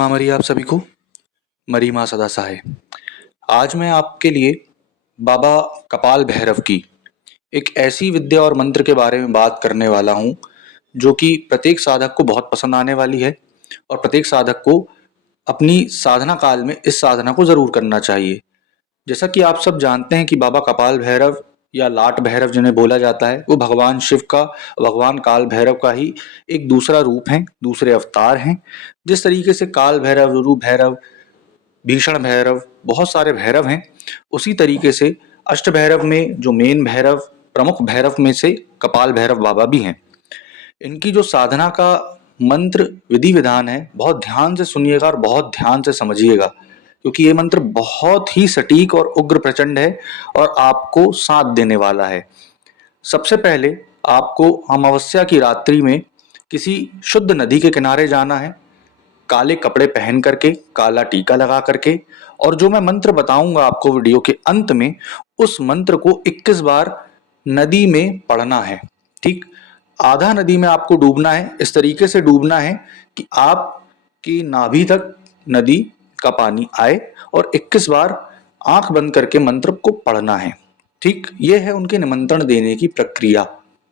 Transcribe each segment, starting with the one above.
माँ मरी आप सभी को, मरी माँ सदा सहाय। आज मैं आपके लिए बाबा कपाल भैरव की एक ऐसी विद्या और मंत्र के बारे में बात करने वाला हूँ जो कि प्रत्येक साधक को बहुत पसंद आने वाली है और प्रत्येक साधक को अपनी साधना काल में इस साधना को जरूर करना चाहिए। जैसा कि आप सब जानते हैं कि बाबा कपाल भैरव या लाट भैरव जिन्हें बोला जाता है, वो भगवान शिव का, भगवान काल भैरव का ही एक दूसरा रूप है, दूसरे अवतार हैं। जिस तरीके से काल भैरव, रूप भैरव, भीषण भैरव, बहुत सारे भैरव हैं, उसी तरीके से अष्ट भैरव में जो मेन भैरव, प्रमुख भैरव में से कपाल भैरव बाबा भी हैं। इनकी जो साधना का मंत्र विधि विधान है, बहुत ध्यान से सुनिएगा और बहुत ध्यान से समझिएगा, क्योंकि ये मंत्र बहुत ही सटीक और उग्र प्रचंड है और आपको साथ देने वाला है। सबसे पहले आपको अमावस्या की रात्रि में किसी शुद्ध नदी के किनारे जाना है, काले कपड़े पहन करके, काला टीका लगा करके, और जो मैं मंत्र बताऊंगा आपको वीडियो के अंत में, उस मंत्र को 21 बार नदी में पढ़ना है। ठीक, आधा नदी में आपको डूबना है, इस तरीके से डूबना है कि आपकी नाभि तक नदी का पानी आए और 21 बार आंख बंद करके मंत्र को पढ़ना है। ठीक, ये है उनके निमंत्रण देने की प्रक्रिया।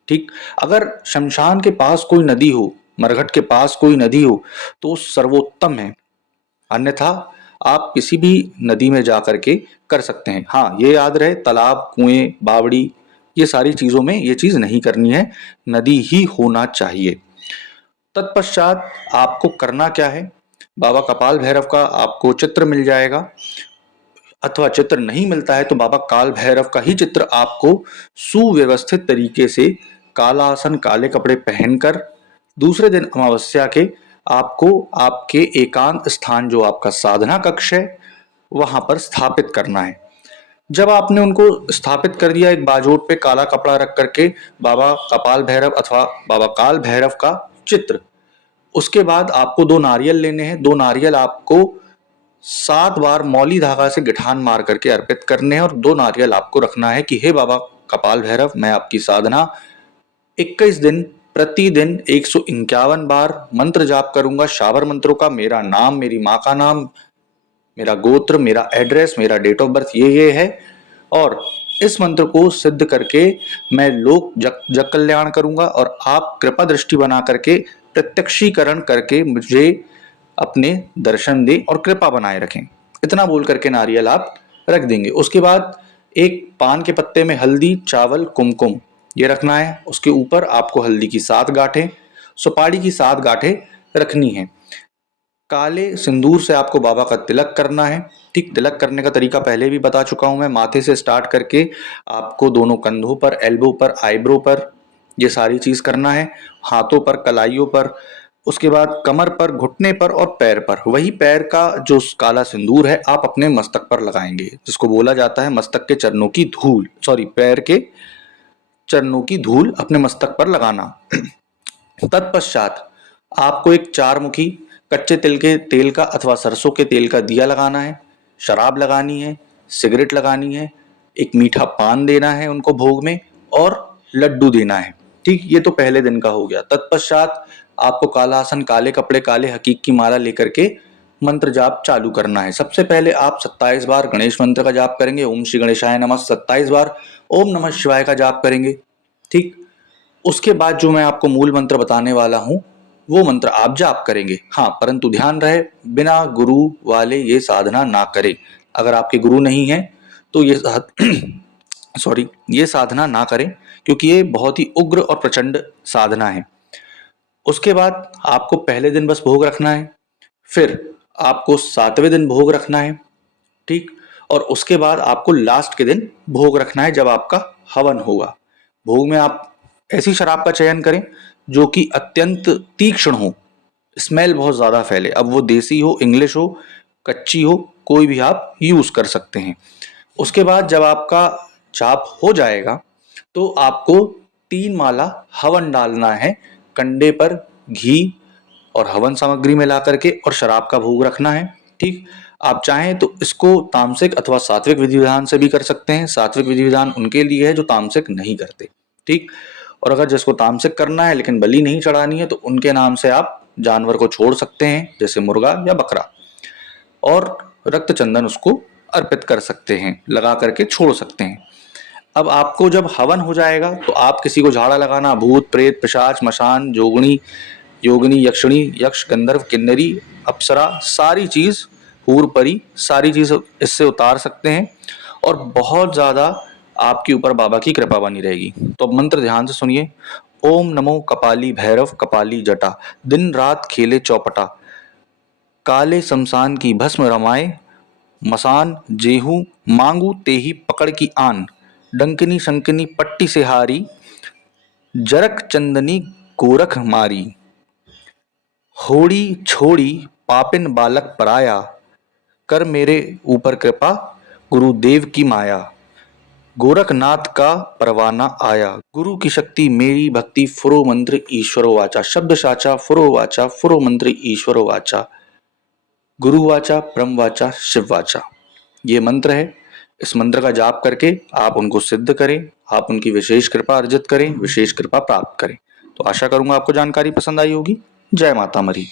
ठीक, अगर शमशान के पास कोई नदी हो, मरघट के पास कोई नदी हो, तो सर्वोत्तम है, अन्यथा आप किसी भी नदी में जा करके कर सकते हैं। हाँ, ये याद रहे, तालाब, कुएं, बावड़ी, ये सारी चीजों में ये चीज नहीं करनी है, नदी ही होना चाहिए। तत्पश्चात आपको करना क्या है, बाबा कपाल भैरव का आपको चित्र मिल जाएगा, अथवा चित्र नहीं मिलता है तो बाबा काल भैरव का ही चित्र आपको सुव्यवस्थित तरीके से काला आसन, काले कपड़े पहनकर दूसरे दिन अमावस्या के आपको आपके एकांत स्थान, जो आपका साधना कक्ष है, वहां पर स्थापित करना है। जब आपने उनको स्थापित कर दिया एक बाजोट पे काला कपड़ा रख करके बाबा कपाल भैरव अथवा बाबा काल भैरव का चित्र, उसके बाद आपको 2 नारियल लेने हैं। 2 नारियल आपको 7 बार मौली धागा से गिठान मार करके अर्पित करने हैं और 2 नारियल आपको रखना है कि हे बाबा कपाल भैरव, मैं आपकी साधना 21 दिन प्रतिदिन 151 बार मंत्र जाप करूंगा, शाबर मंत्रों का, मेरा नाम, मेरी माँ का नाम, मेरा गोत्र, मेरा एड्रेस, मेरा डेट ऑफ बर्थ ये है, और इस मंत्र को सिद्ध करके मैं लोक जग कल्याण करूंगा और आप कृपा दृष्टि बना करके प्रत्यक्षीकरण करके मुझे अपने दर्शन दें और कृपा बनाए रखें। इतना बोल करके नारियल आप रख देंगे। उसके बाद एक पान के पत्ते में हल्दी, चावल, कुमकुम ये रखना है। उसके ऊपर आपको हल्दी की 7 गांठें, सुपारी की 7 गांठें रखनी है। काले सिंदूर से आपको बाबा का तिलक करना है। ठीक, तिलक करने का तरीका पहले भी बता चुका हूं मैं, माथे से स्टार्ट करके आपको दोनों कंधों पर, एल्बो पर, आईब्रो पर ये सारी चीज करना है, हाथों पर, कलाइयों पर, उसके बाद कमर पर, घुटने पर और पैर पर। वही पैर का जो काला सिंदूर है आप अपने मस्तक पर लगाएंगे, जिसको बोला जाता है मस्तक के चरणों की धूल, सॉरी, पैर के चरणों की धूल अपने मस्तक पर लगाना। तत्पश्चात आपको एक 4 मुखी कच्चे तिल के तेल का अथवा सरसों के तेल का दिया लगाना है, शराब लगानी है, सिगरेट लगानी है, एक मीठा पान देना है उनको भोग में, और लड्डू देना है। ठीक, ये तो पहले दिन का हो गया। तत्पश्चात आपको काला आसन, काले कपड़े, काले हकीक की माला लेकर के मंत्र जाप चालू करना है। सबसे पहले आप 27 बार गणेश मंत्र का जाप करेंगे, ओम श्री गणेशाय नमः। 27 बार ओम नमः शिवाय का जाप करेंगे। ठीक, उसके बाद जो मैं आपको मूल मंत्र बताने वाला हूं वो मंत्र आप जाप करेंगे। हाँ, परंतु ध्यान रहे, बिना गुरु वाले ये साधना ना करें। अगर आपके गुरु नहीं है तो ये सॉरी, ये साधना ना करें, क्योंकि ये बहुत ही उग्र और प्रचंड साधना है। उसके बाद आपको पहले दिन बस भोग रखना है, फिर आपको 7वें दिन भोग रखना है। ठीक, और उसके बाद आपको लास्ट के दिन भोग रखना है, जब आपका हवन होगा। भोग में आप ऐसी शराब का चयन करें जो कि अत्यंत तीक्ष्ण हो, स्मेल बहुत ज्यादा फैले। अब वो देसी हो, इंग्लिश हो, कच्ची हो, कोई भी आप यूज कर सकते हैं। उसके बाद जब आपका जाप हो जाएगा तो आपको 3 माला हवन डालना है, कंडे पर घी और हवन सामग्री मिला करके, और शराब का भोग रखना है। ठीक, आप चाहें तो इसको तामसिक अथवा सात्विक विधि विधान से भी कर सकते हैं। सात्विक विधि विधान उनके लिए है जो तामसिक नहीं करते। ठीक, और अगर जिसको तामसिक करना है लेकिन बलि नहीं चढ़ानी है तो उनके नाम से आप जानवर को छोड़ सकते हैं, जैसे मुर्गा या बकरा, और रक्त चंदन उसको अर्पित कर सकते हैं, लगा करके छोड़ सकते हैं। अब आपको जब हवन हो जाएगा तो आप किसी को झाड़ा लगाना, भूत प्रेत पिशाच मशान जोगणी योगिनी यक्षिणी यक्ष गंधर्व किन्नरी अप्सरा सारी चीज, हूर परी सारी चीज इससे उतार सकते हैं, और बहुत ज्यादा आपके ऊपर बाबा की कृपा बनी रहेगी। तो अब मंत्र ध्यान से सुनिए। ओम नमो कपाली भैरव कपाली जटा, दिन रात खेले चौपटा, काले शमशान की भस्म रमाए, मसान जेहू मांगू तेही पकड़ की आन, डंकनी शंकनी पट्टी से हारी, जरक चंदनी गोरख मारी, होड़ी छोड़ी पापिन बालक पराया, कर मेरे ऊपर कृपा गुरुदेव की माया, गोरखनाथ का परवाना आया, गुरु की शक्ति मेरी भक्ति फुरो मंत्र ईश्वरो वाचा, शब्द साचा फुरो वाचा फुरो मंत्र ईश्वरो वाचा, गुरु वाचा ब्रह्म वाचा शिव वाचा। ये मंत्र है। इस मंत्र का जाप करके आप उनको सिद्ध करें, आप उनकी विशेष कृपा अर्जित करें, विशेष कृपा प्राप्त करें। तो आशा करूंगा आपको जानकारी पसंद आई होगी। जय माता मरी।